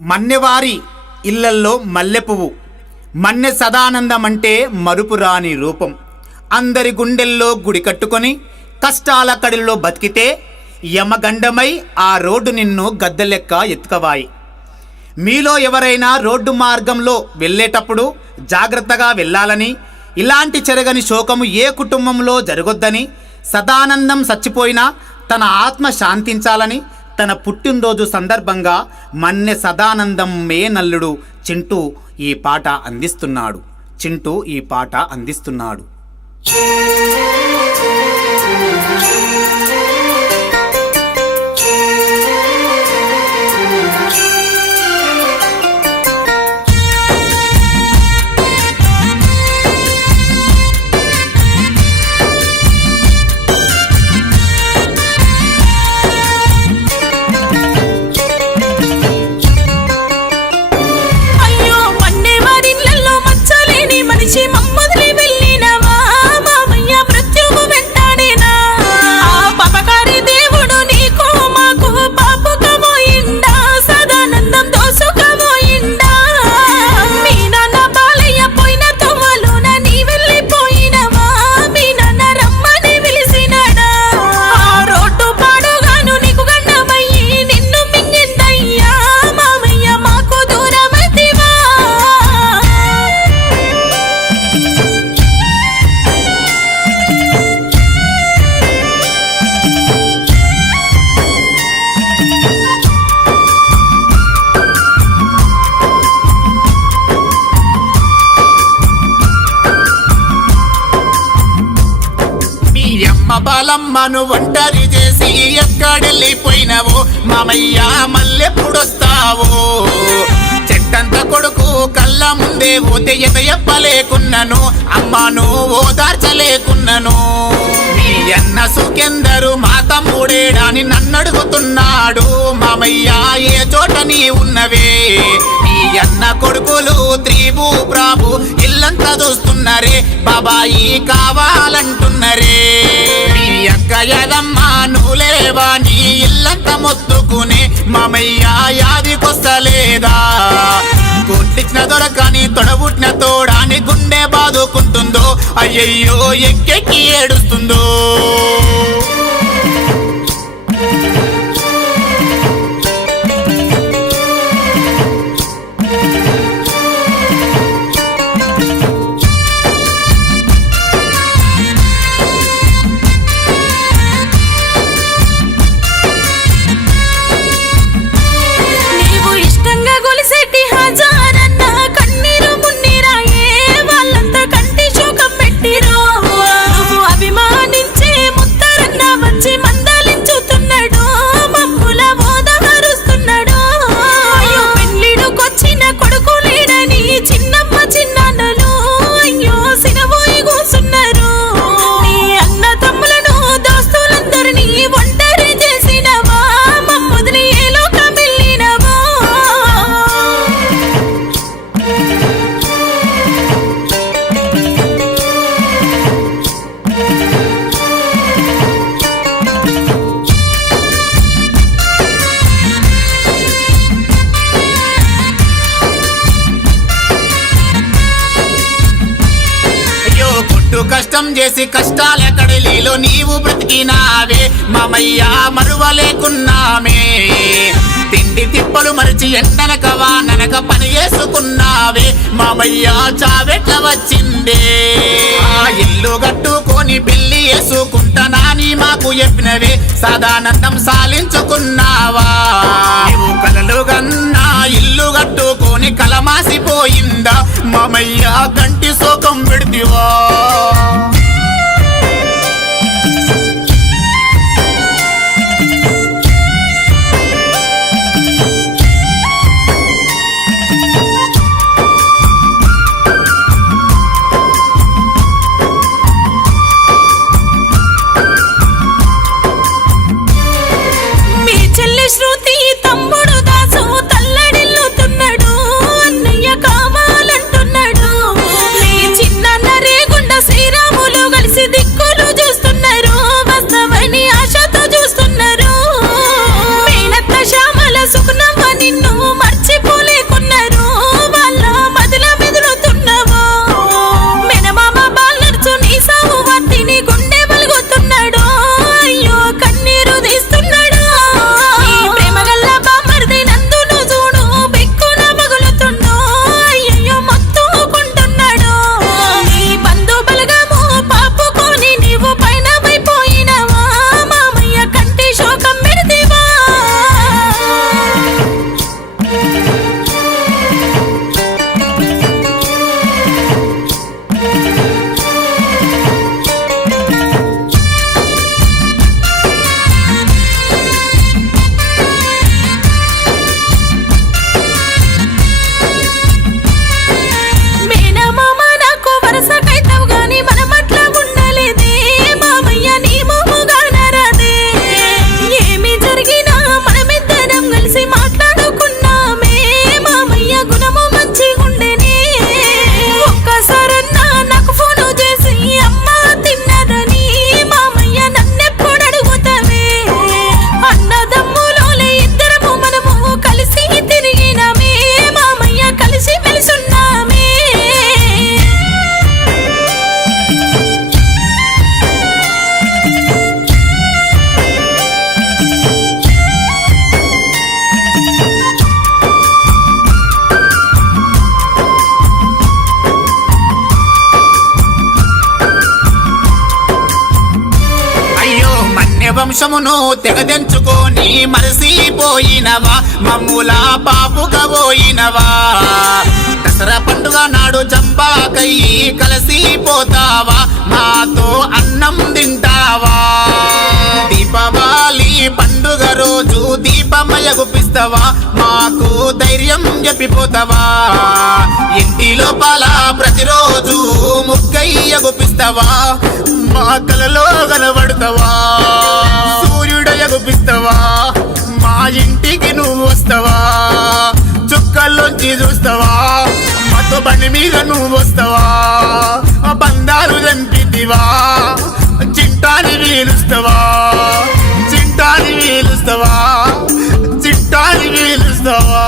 మన్నెవారి ఇళ్ళల్లో మల్లెపువ్వు. మన్నె సదానందం అంటే మరుపురాని రూపం. అందరి గుండెల్లో గుడి కట్టుకొని కష్టాల కడిలో బతికితే యమగండమై ఆ రోడ్డు నిన్ను గద్దెలెక్క ఎత్తుకవాయి. మీలో ఎవరైనా రోడ్డు మార్గంలో వెళ్ళేటప్పుడు జాగ్రత్తగా వెళ్ళాలని ఇలాంటి చెరగని శోకము ఏ కుటుంబంలో జరగొద్దని సదానందం చచ్చిపోయినా తన ఆత్మ శాంతించాలని తన పుట్టినరోజు సందర్భంగా మన్నె సదానందం మే నల్లుడు చింటూ ఈ పాట అందిస్తున్నాడు. చింటూ ఈ పాట అందిస్తున్నాడు. బాలమ్మను ఒంటరి చేసి ఎక్కడెళ్ళిపోయినావో? మామయ్య మళ్ళెప్పుడొస్తావో చెట్టంత కొడుకు కళ్ళ ముందే పోతే ఎతయప్పలేకున్నను అమ్మను ఓదార్చలేకున్నను మీ అన్న సుఖెందరు మా తమ్ముడేడాని నన్నడుగుతున్నాడు. మామయ్య ఏ చోట నీ ఉన్నవే? నీ అన్న కొడుకులు త్రిభూ ప్రాభు ఇల్లంతా చూస్తున్నారే. బాబాయి కావాలంటూ నువ్వులేవా నీ ఇల్లంతా మొత్తుకునే మామయ్య యాదికొస్తలేదా కొట్టించిన దొరకని తొడబుట్టిన తోడాని గుండె బాదుకుంటుందో అయ్యయ్యో ఎక్కెక్కి ఏడుస్తుందో. అయ్యో కష్టం చేసి కష్టాల కడలిలో నీవు బ్రతికినావే. మామయ్య మరువలేకున్నామే. తిండి తిప్పలు మరిచి ఎండనక వాననక పని చేసుకున్నావే. మామయ్య చావెట్ల వచ్చిందే. ఆ ఇల్లు కట్టుకొని పెళ్ళి చేసుకుంటానని మాకు చెప్పినవే. సదానందం సాలించుకున్నావా. కలలు కన్నా ఇల్లు కట్టుకొని కలమాసిపోయిందా. మామయ్య కంటి శోకం పెడితివా. వంశమును తెగదెంచుకొని మరసిపోయినవా? మమ్ముల పాపుగా పోయినవా? దసరా పండుగ నాడు చంపాకయ్యి కలిసిపోతావా? మాతో అన్నం తింటావా? దీపావళి పండుగ రోజు దీపమయ గుప్పిస్తావా మాకు ధైర్యం చెప్పిపోతావా? ఇంటి లోపల ప్రతిరోజు ముక్కయ్య గుప్పిస్తావా మా కలలో కనబడతావా? చూపిస్తావా? మా ఇంటికి నువ్వు వస్తావా? చుక్కల్లోంచి చూస్తావా? మాతో బండి మీద నువ్వు వస్తావా? ఆ బంధాలు చంపితివా చింటాని వీలుస్తావా? చింటాని వీలుస్తావా? చింటాని వీలుస్తావా?